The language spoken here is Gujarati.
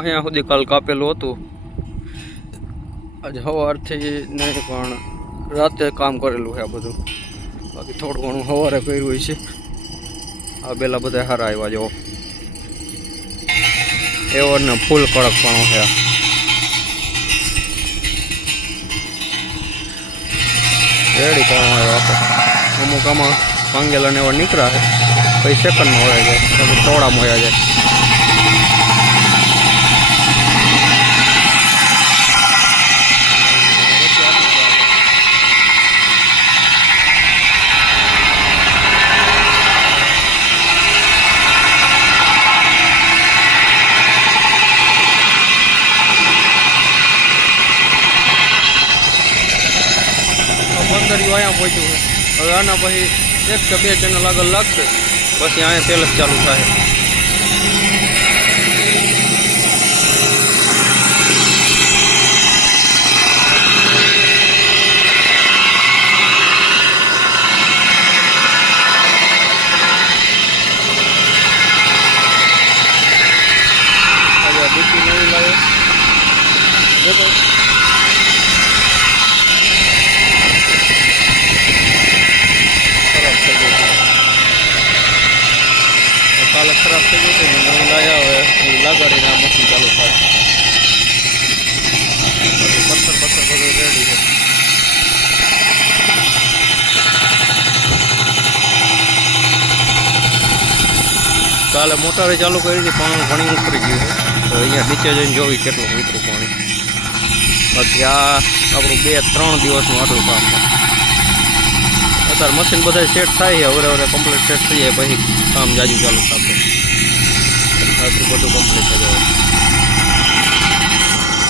અહીંયા સુધી કાલ કાપેલું હતું, આજે સવારથી નહીં પણ રાતે કામ કરેલું છે આ બધું. બાકી થોડું ઘણું સવારે કર્યું હોય છે. આ પેલા બધા સારા આવ્યા જો એવો ને ફૂલ કડક પણ છે. રેડી પણ આવ્યો આખો. અમુક આમાં ભાંગેલા ને એવા નીકળ્યા છે, પછી સેકન્ડમાં હોય જાય, પછી ટોળામાં હોય જાય. બંદરિયું અહીંયા પહોંચ્યું છે. હવે આના પછી 1 કે 2 ચેનલ આગળ લાગશે, પછી અહીંયા પેલેસ ચાલુ થાય. ડીપી નવી લાવ્યો દેખો. કાલે ખરાબ થઈ ગયું હતું, નવું લાવ્યા. હવે એ લગાડીને આ મશીન ચાલુ થાય. પથ્થર બધું રેડી છે. કાલે મોટરે ચાલુ કરી હતી, પાણી ઘણી ઉતરી ગયું છે. તો અહીંયા નીચે જઈને જોવી કેટલું ઉતરું પાણી. બાકી આ આપણું 2-3 દિવસનું આટલું કામ છે. અત્યારે મશીન બધા સેટ થાય છે, હવે કમ્પ્લીટ સેટ થઈ જાય પછી કામ જાજુ ચાલુ થશે. આટલું બધું કમ્પ્લીટ થઈ જાય.